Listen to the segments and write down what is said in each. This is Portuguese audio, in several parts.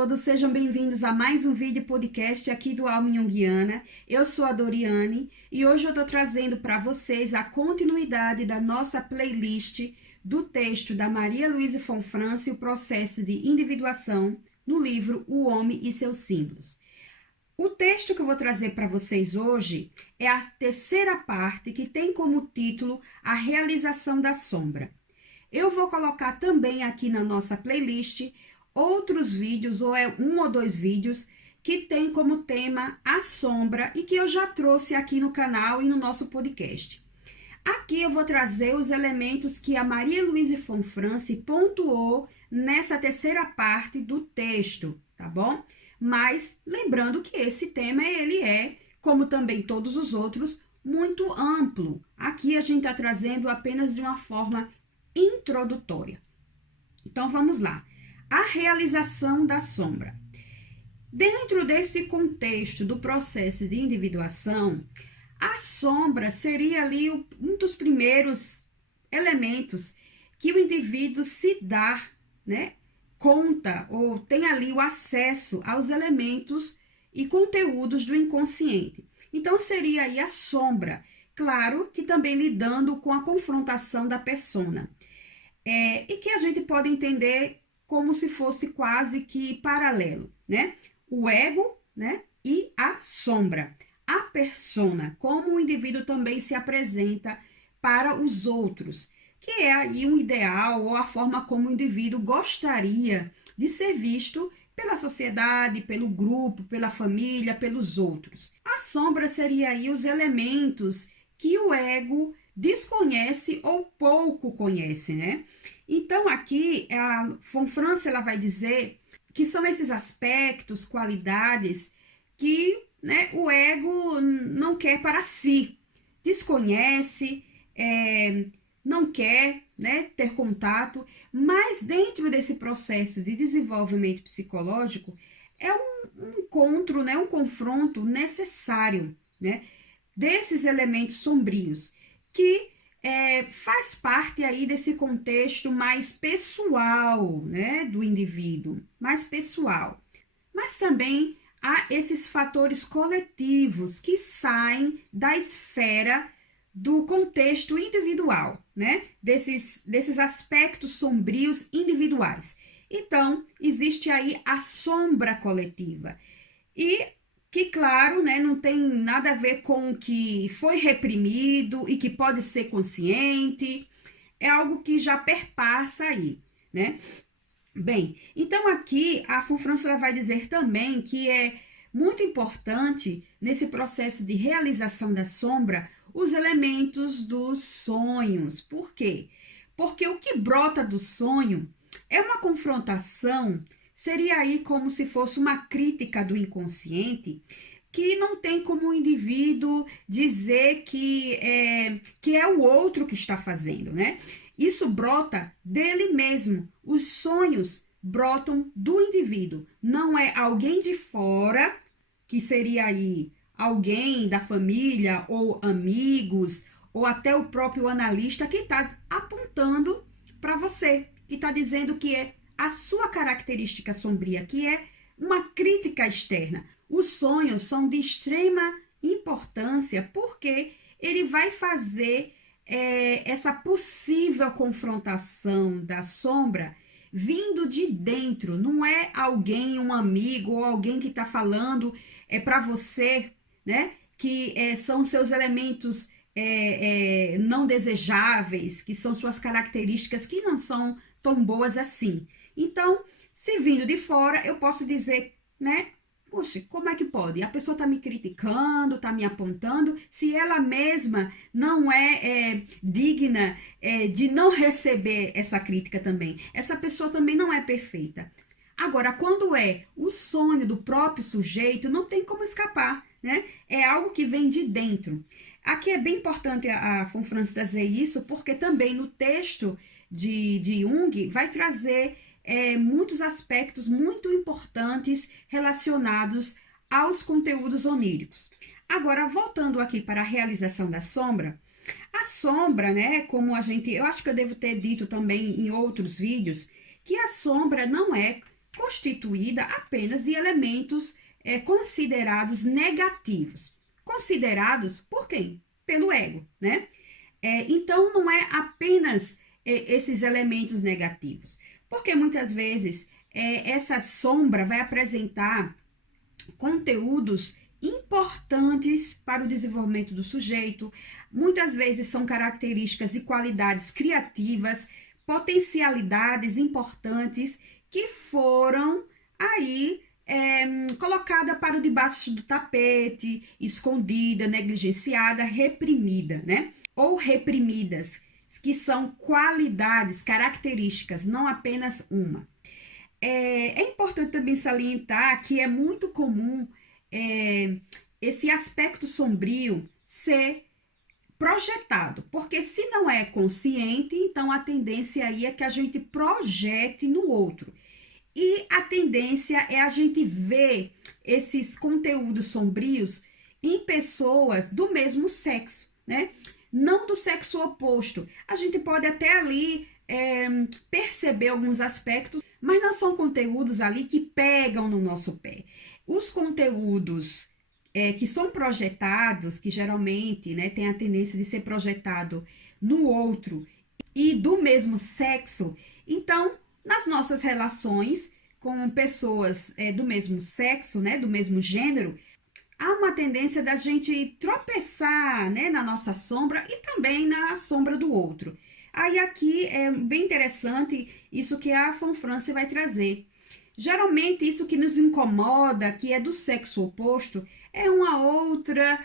todos, sejam bem-vindos a mais um vídeo podcast aqui do Alma Junguiana. Eu sou a Doriane e hoje eu tô trazendo para vocês a continuidade da nossa playlist do texto da Maria Luísa Fonfrance, o processo de individuação, no livro O Homem e seus Símbolos. O texto que eu vou trazer para vocês hoje é a terceira parte, que tem como título A Realização da Sombra. Eu vou colocar também aqui na nossa playlist outros vídeos, ou um ou dois vídeos, que tem como tema a sombra e que eu já trouxe aqui no canal e no nosso podcast. Aqui eu vou trazer os elementos que a Maria Luísa Fonfrance pontuou nessa terceira parte do texto, tá bom? Mas lembrando que esse tema, ele é, como também todos os outros, muito amplo. Aqui a gente está trazendo apenas de uma forma introdutória. Então vamos lá. A realização da sombra. Dentro desse contexto do processo de individuação, a sombra seria ali um dos primeiros elementos que o indivíduo se dá, né, conta ou tem ali o acesso aos elementos e conteúdos do inconsciente. Então seria aí a sombra, claro que também lidando com a confrontação da persona. E que a gente pode entender como se fosse quase que paralelo, né? O ego, né? E a sombra. A persona, como o indivíduo também se apresenta para os outros, que é aí um ideal ou a forma como o indivíduo gostaria de ser visto pela sociedade, pelo grupo, pela família, pelos outros. A sombra seria aí os elementos que o ego desconhece ou pouco conhece, né? Então, aqui, a Fonfrance, ela vai dizer que são esses aspectos, qualidades, que, né, o ego não quer para si, desconhece, não quer, né, ter contato, mas dentro desse processo de desenvolvimento psicológico, é um encontro, né, um confronto necessário, né, desses elementos sombrios, que faz parte aí desse contexto mais pessoal, né, do indivíduo, mais pessoal. Mas também há esses fatores coletivos que saem da esfera do contexto individual, né, desses aspectos sombrios individuais. Então, existe aí a sombra coletiva. E que, claro, né, não tem nada a ver com o que foi reprimido e que pode ser consciente, é algo que já perpassa aí, né? Bem, então aqui a Fonfrance vai dizer também que é muito importante nesse processo de realização da sombra os elementos dos sonhos. Por quê? Porque o que brota do sonho é uma confrontação. Seria aí como se fosse uma crítica do inconsciente, que não tem como o indivíduo dizer que é o outro que está fazendo, né? Isso brota dele mesmo. Os sonhos brotam do indivíduo. Não é alguém de fora, que seria aí alguém da família ou amigos, ou até o próprio analista que está apontando para você, que está dizendo que é a sua característica sombria, que é uma crítica externa. Os sonhos são de extrema importância porque ele vai fazer essa possível confrontação da sombra vindo de dentro. Não é alguém, um amigo ou alguém que está falando para você, né? Que são seus elementos não desejáveis, que são suas características que não são tão boas assim. Então, se vindo de fora, eu posso dizer, né? Poxa, como é que pode? A pessoa está me criticando, está me apontando, se ela mesma não é digna de não receber essa crítica também. Essa pessoa também não é perfeita. Agora, quando é o sonho do próprio sujeito, não tem como escapar, né? É algo que vem de dentro. Aqui é bem importante a Fonfrance trazer isso, porque também no texto de Jung vai trazer muitos aspectos muito importantes relacionados aos conteúdos oníricos. Agora, voltando aqui para a realização da sombra, a sombra, né, eu acho que eu devo ter dito também em outros vídeos, que a sombra não é constituída apenas de elementos considerados negativos. Considerados por quem? Pelo ego, né? Então, não é apenas esses elementos negativos, porque muitas vezes essa sombra vai apresentar conteúdos importantes para o desenvolvimento do sujeito, muitas vezes são características e qualidades criativas, potencialidades importantes que foram aí colocada para o debaixo do tapete, escondida, negligenciada, reprimida, né? Ou reprimidas, que são qualidades, características, não apenas uma. É importante também salientar que é muito comum esse aspecto sombrio ser projetado, porque se não é consciente, então a tendência aí é que a gente projete no outro. E a tendência é a gente ver esses conteúdos sombrios em pessoas do mesmo sexo, né? Não do sexo oposto. A gente pode até ali perceber alguns aspectos, mas não são conteúdos ali que pegam no nosso pé. Os conteúdos que são projetados, que geralmente, né, tem a tendência de ser projetado no outro e do mesmo sexo, então, nas nossas relações com pessoas do mesmo sexo, né, do mesmo gênero, há uma tendência da gente tropeçar, né, na nossa sombra e também na sombra do outro. Aí aqui é bem interessante isso que a Von Franz vai trazer. Geralmente isso que nos incomoda, que é do sexo oposto, é uma outra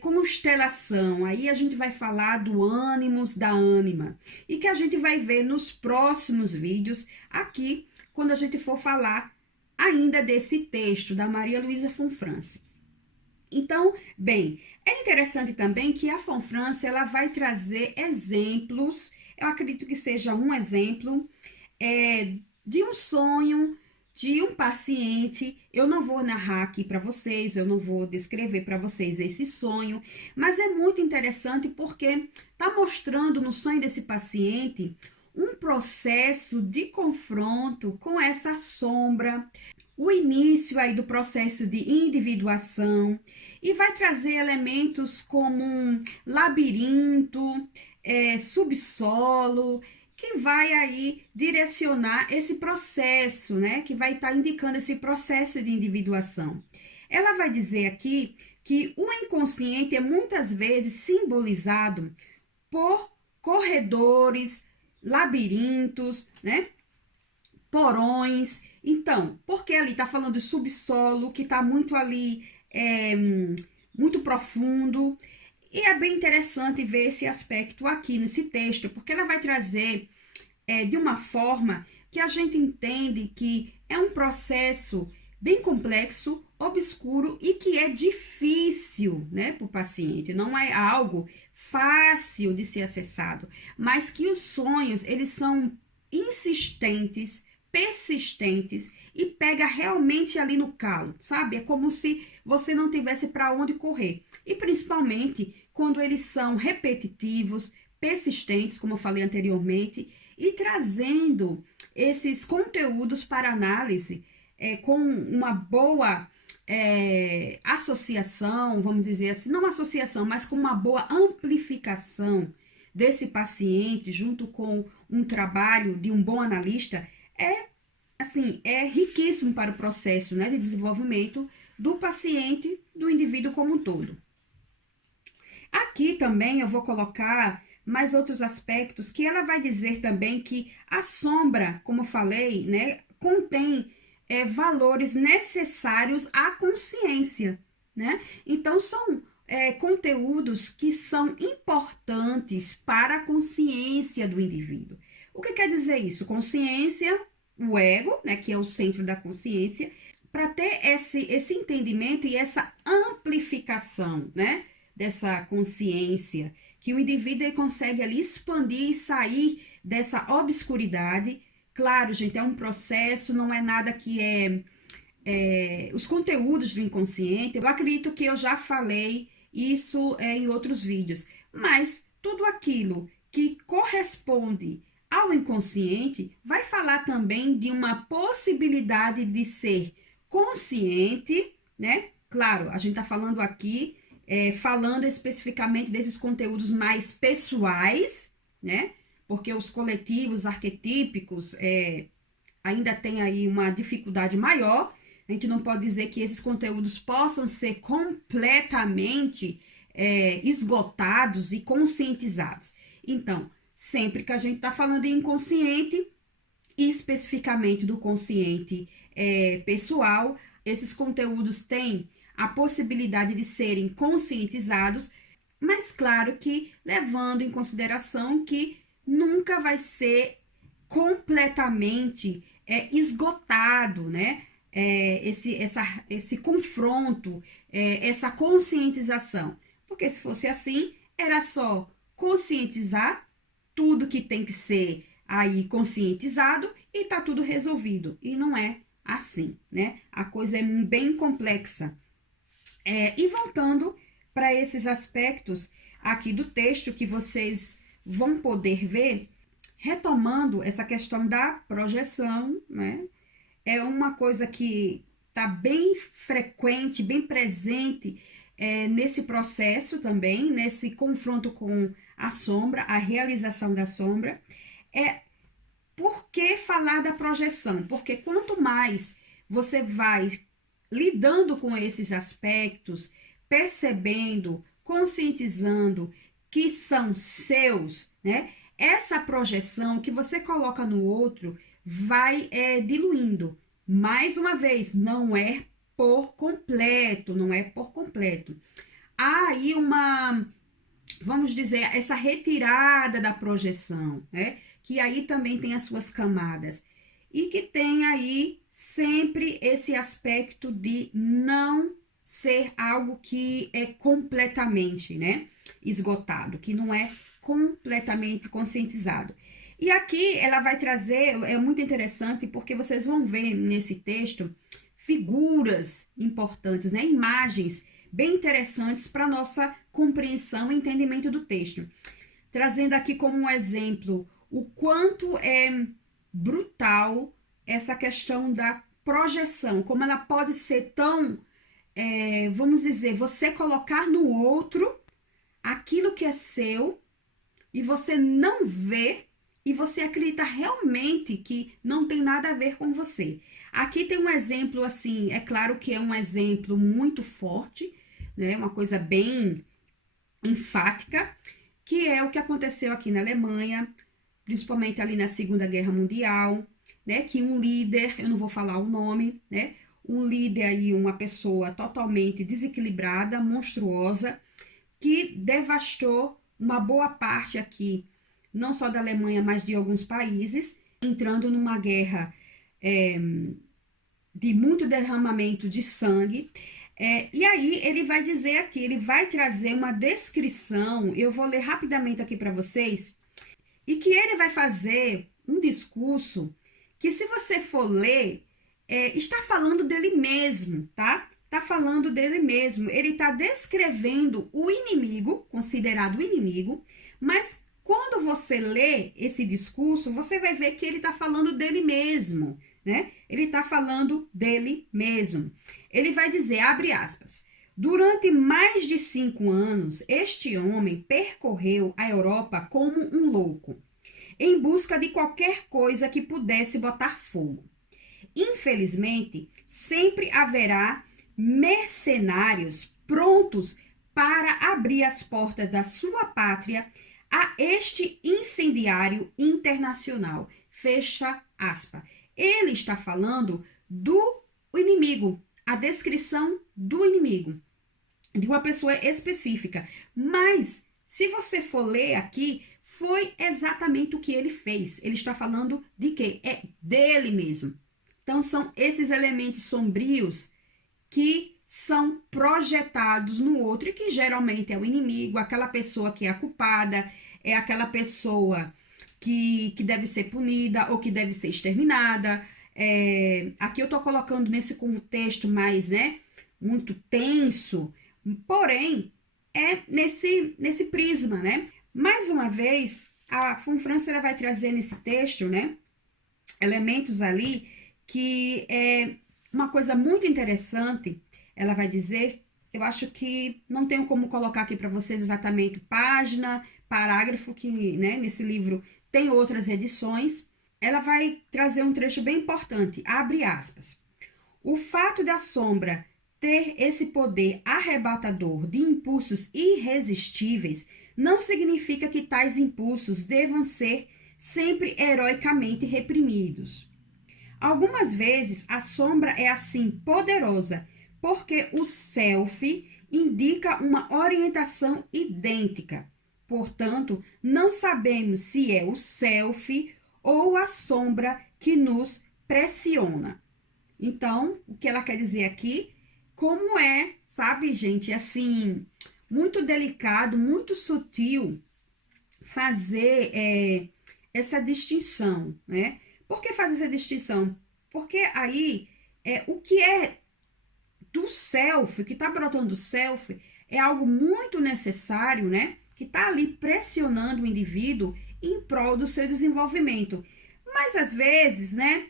constelação. Aí a gente vai falar do ânimos, da ânima, e que a gente vai ver nos próximos vídeos aqui, quando a gente for falar ainda desse texto da Maria Luísa Von Franz. Então, bem, é interessante também que a Von Franz, ela vai trazer exemplos, eu acredito que seja um exemplo de um sonho de um paciente. Eu não vou narrar aqui para vocês, eu não vou descrever para vocês esse sonho, mas é muito interessante porque está mostrando no sonho desse paciente um processo de confronto com essa sombra, o início aí do processo de individuação, e vai trazer elementos como um labirinto, subsolo, que vai aí direcionar esse processo, né? Que vai estar indicando esse processo de individuação. Ela vai dizer aqui que o inconsciente é muitas vezes simbolizado por corredores, labirintos, né? Porões. Então, porque ali está falando de subsolo, que está muito ali, muito profundo. E é bem interessante ver esse aspecto aqui nesse texto, porque ela vai trazer de uma forma que a gente entende que é um processo bem complexo, obscuro e que é difícil, né, para o paciente. Não é algo fácil de ser acessado, mas que os sonhos, eles são insistentes, persistentes e pega realmente ali no calo, sabe? É como se você não tivesse para onde correr. E principalmente quando eles são repetitivos, persistentes, como eu falei anteriormente, e trazendo esses conteúdos para análise com uma boa associação, vamos dizer assim, não associação, mas com uma boa amplificação desse paciente junto com um trabalho de um bom analista, é riquíssimo para o processo, né, de desenvolvimento do paciente, do indivíduo como um todo. Aqui também eu vou colocar mais outros aspectos que ela vai dizer também que a sombra, como eu falei, né, contém valores necessários à consciência, né? Então são conteúdos que são importantes para a consciência do indivíduo. O que quer dizer isso? Consciência, o ego, né, que é o centro da consciência, para ter esse entendimento e essa amplificação, né, dessa consciência, que o indivíduo consegue ali expandir e sair dessa obscuridade. Claro, gente, é um processo, não é nada que os conteúdos do inconsciente. Eu acredito que eu já falei isso em outros vídeos, mas tudo aquilo que corresponde ao inconsciente, vai falar também de uma possibilidade de ser consciente, né? Claro, a gente está falando aqui, falando especificamente desses conteúdos mais pessoais, né? Porque os coletivos arquetípicos ainda tem aí uma dificuldade maior. A gente não pode dizer que esses conteúdos possam ser completamente esgotados e conscientizados. Então, sempre que a gente está falando de inconsciente, especificamente do consciente pessoal, esses conteúdos têm a possibilidade de serem conscientizados, mas claro que levando em consideração que nunca vai ser completamente esgotado, né? Esse confronto, essa conscientização. Porque se fosse assim, era só conscientizar tudo que tem que ser aí conscientizado e tá tudo resolvido. E não é assim, né? A coisa é bem complexa. E voltando para esses aspectos aqui do texto que vocês vão poder ver, retomando essa questão da projeção, né? É uma coisa que está bem frequente, bem presente nesse processo também, nesse confronto com a sombra, a realização da sombra. Por que falar da projeção? Porque quanto mais você vai lidando com esses aspectos, percebendo, conscientizando que são seus, né? Essa projeção que você coloca no outro vai diluindo. Mais uma vez, não é por completo, não é por completo. Há aí vamos dizer, essa retirada da projeção, né? Que aí também tem as suas camadas. E que tem aí sempre esse aspecto de não ser algo que é completamente, né, esgotado, que não é completamente conscientizado. E aqui ela vai trazer, é muito interessante, porque vocês vão ver nesse texto figuras importantes, né, imagens bem interessantes para nossa compreensão e entendimento do texto. Trazendo aqui como um exemplo o quanto é brutal essa questão da projeção, como ela pode ser tão, vamos dizer, você colocar no outro aquilo que é seu e você não vê e você acredita realmente que não tem nada a ver com você. Aqui tem um exemplo assim, é claro que é um exemplo muito forte, né, uma coisa bem enfática, que é o que aconteceu aqui na Alemanha, principalmente ali na Segunda Guerra Mundial, né, que um líder, eu não vou falar o nome, né, um líder aí, uma pessoa totalmente desequilibrada, monstruosa, que devastou uma boa parte aqui, não só da Alemanha, mas de alguns países, entrando numa guerra de muito derramamento de sangue. E aí ele vai dizer aqui, ele vai trazer uma descrição, eu vou ler rapidamente aqui para vocês, e que ele vai fazer um discurso que, se você for ler, está falando dele mesmo, tá? Está falando dele mesmo. Ele está descrevendo o inimigo, considerado o inimigo, mas quando você lê esse discurso, você vai ver que ele está falando dele mesmo, né? Ele está falando dele mesmo. Ele vai dizer, abre aspas, durante mais de 5 anos, este homem percorreu a Europa como um louco, em busca de qualquer coisa que pudesse botar fogo. Infelizmente, sempre haverá mercenários prontos para abrir as portas da sua pátria a este incendiário internacional. Fecha aspas. Ele está falando do inimigo, a descrição do inimigo, de uma pessoa específica. Mas, se você for ler aqui, foi exatamente o que ele fez. Ele está falando de quê? É dele mesmo. Então, são esses elementos sombrios que são projetados no outro e que geralmente é o inimigo, aquela pessoa que é a culpada, é aquela pessoa que deve ser punida ou que deve ser exterminada. Aqui eu estou colocando nesse contexto mais, né, muito tenso, porém, é nesse prisma, né? Mais uma vez, a Fonfrance ela vai trazer nesse texto, né, elementos ali que é uma coisa muito interessante. Ela vai dizer, eu acho que não tenho como colocar aqui para vocês exatamente página, parágrafo, que, né, nesse livro tem outras edições. Ela vai trazer um trecho bem importante, abre aspas. O fato da sombra ter esse poder arrebatador de impulsos irresistíveis não significa que tais impulsos devam ser sempre heroicamente reprimidos. Algumas vezes a sombra é assim poderosa, porque o self indica uma orientação idêntica. Portanto, não sabemos se é o self ou a sombra que nos pressiona. Então, o que ela quer dizer aqui? Como é, sabe, gente, assim, muito delicado, muito sutil fazer essa distinção, né? Por que fazer essa distinção? Porque aí, o que é do self, que está brotando do self, é algo muito necessário, né? Que está ali pressionando o indivíduo em prol do seu desenvolvimento. Mas, às vezes, né?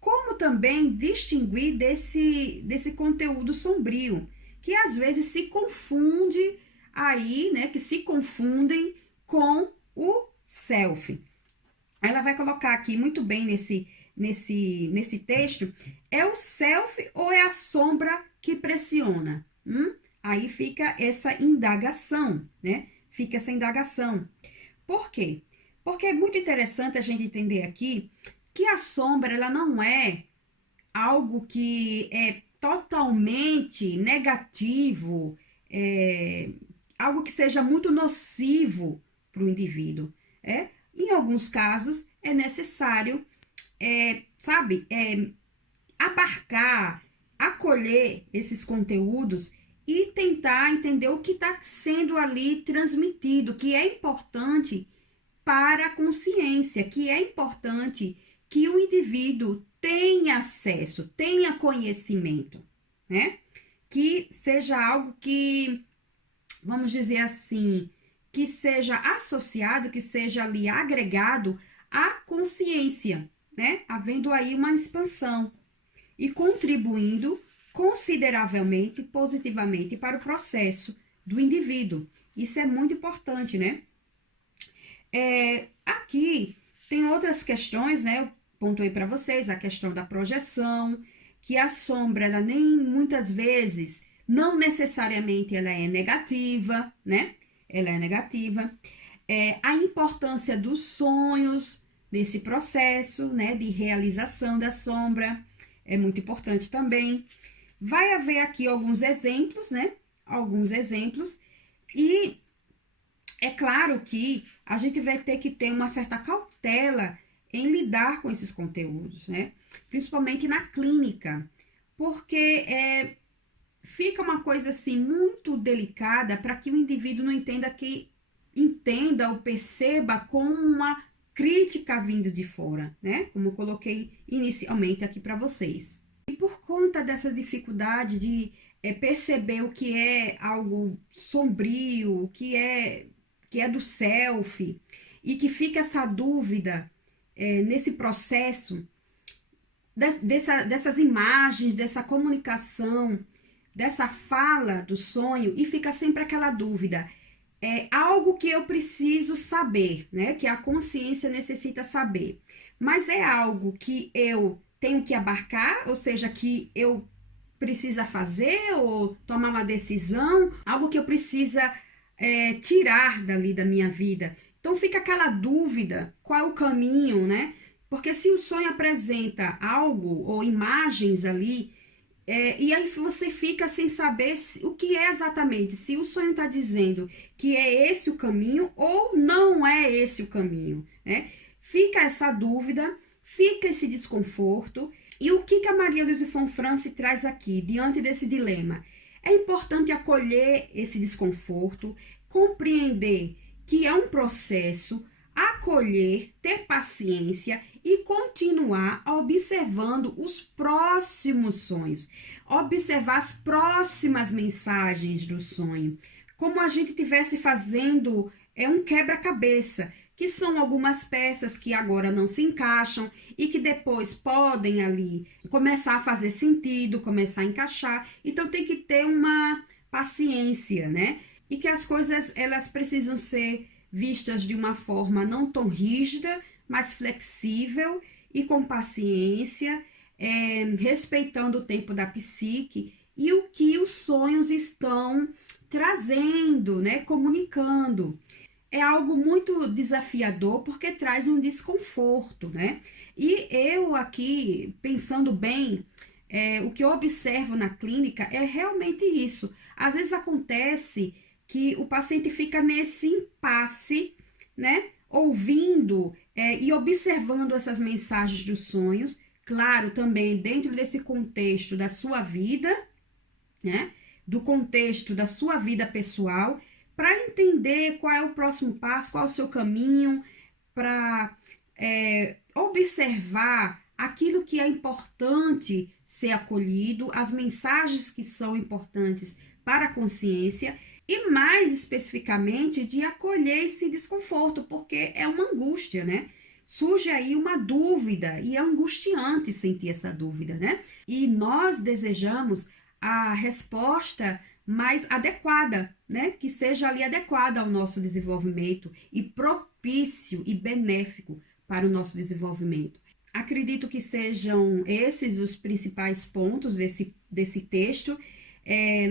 Como também distinguir desse conteúdo sombrio, que às vezes se confunde aí, né? Que se confundem com o self. Ela vai colocar aqui muito bem nesse texto, é o self ou é a sombra que pressiona? Aí fica essa indagação, né? Fica essa indagação. Por quê? Porque é muito interessante a gente entender aqui que a sombra, ela não é algo que é totalmente negativo, algo que seja muito nocivo para o indivíduo. Em alguns casos, é necessário, abarcar, acolher esses conteúdos e tentar entender o que está sendo ali transmitido, que é importante para a consciência, que é importante que o indivíduo tenha acesso, tenha conhecimento, né? Que seja algo que, vamos dizer assim, que seja associado, que seja ali agregado à consciência, né? Havendo aí uma expansão e contribuindo consideravelmente, positivamente para o processo do indivíduo. Isso é muito importante, né? Aqui tem outras questões, né? Eu pontuei para vocês a questão da projeção, que a sombra, ela nem muitas vezes, não necessariamente ela é negativa, né? Ela é negativa. A importância dos sonhos nesse processo, né, de realização da sombra é muito importante também. Vai haver aqui alguns exemplos, né? Alguns exemplos. E é claro que a gente vai ter que ter uma certa cautela em lidar com esses conteúdos, né? Principalmente na clínica, porque fica uma coisa assim muito delicada para que o indivíduo não entenda ou perceba como uma crítica vindo de fora, né? Como eu coloquei inicialmente aqui para vocês. E por conta dessa dificuldade de perceber o que é algo sombrio, o que é do self, e que fica essa dúvida nesse processo dessas imagens, dessa comunicação, dessa fala do sonho, e fica sempre aquela dúvida. É algo que eu preciso saber, né? Que a consciência necessita saber. Mas é algo que eu tenho que abarcar, ou seja, que eu precisa fazer ou tomar uma decisão, algo que eu precisa tirar dali da minha vida. Então fica aquela dúvida, qual é o caminho, né? Porque se o sonho apresenta algo ou imagens ali, e aí você fica sem saber o que é exatamente, se o sonho está dizendo que é esse o caminho ou não é esse o caminho, né? Fica essa dúvida, fica esse desconforto. E o que a Maria Luísa Fonfrance traz aqui, diante desse dilema? É importante acolher esse desconforto, compreender que é um processo, acolher, ter paciência e continuar observando os próximos sonhos, observar as próximas mensagens do sonho, como a gente estivesse fazendo é um quebra-cabeça, que são algumas peças que agora não se encaixam e que depois podem ali começar a fazer sentido, começar a encaixar. Então tem que ter uma paciência, né? E que as coisas elas precisam ser vistas de uma forma não tão rígida, mas flexível e com paciência, respeitando o tempo da psique e o que os sonhos estão trazendo, né? Comunicando. É algo muito desafiador porque traz um desconforto, né? E eu aqui, pensando bem, o que eu observo na clínica é realmente isso. Às vezes acontece que o paciente fica nesse impasse, né? Ouvindo e observando essas mensagens dos sonhos, claro, também dentro desse contexto da sua vida, né? Do contexto da sua vida pessoal, para entender qual é o próximo passo, qual é o seu caminho, para observar aquilo que é importante ser acolhido, as mensagens que são importantes para a consciência e mais especificamente de acolher esse desconforto, porque é uma angústia, né? Surge aí uma dúvida e é angustiante sentir essa dúvida, né? E nós desejamos a resposta mais adequada, né? Que seja ali adequada ao nosso desenvolvimento e propício e benéfico para o nosso desenvolvimento. Acredito que sejam esses os principais pontos desse texto.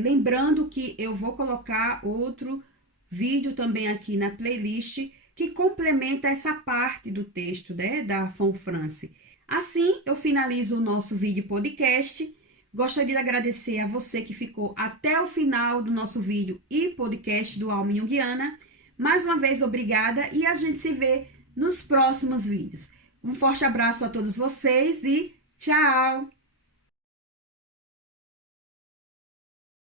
Lembrando que eu vou colocar outro vídeo também aqui na playlist que complementa essa parte do texto, né, da Fon France. Assim, eu finalizo o nosso vídeo podcast. Gostaria de agradecer a você que ficou até o final do nosso vídeo e podcast do Alma Junguiana. Mais uma vez, obrigada e a gente se vê nos próximos vídeos. Um forte abraço a todos vocês e tchau!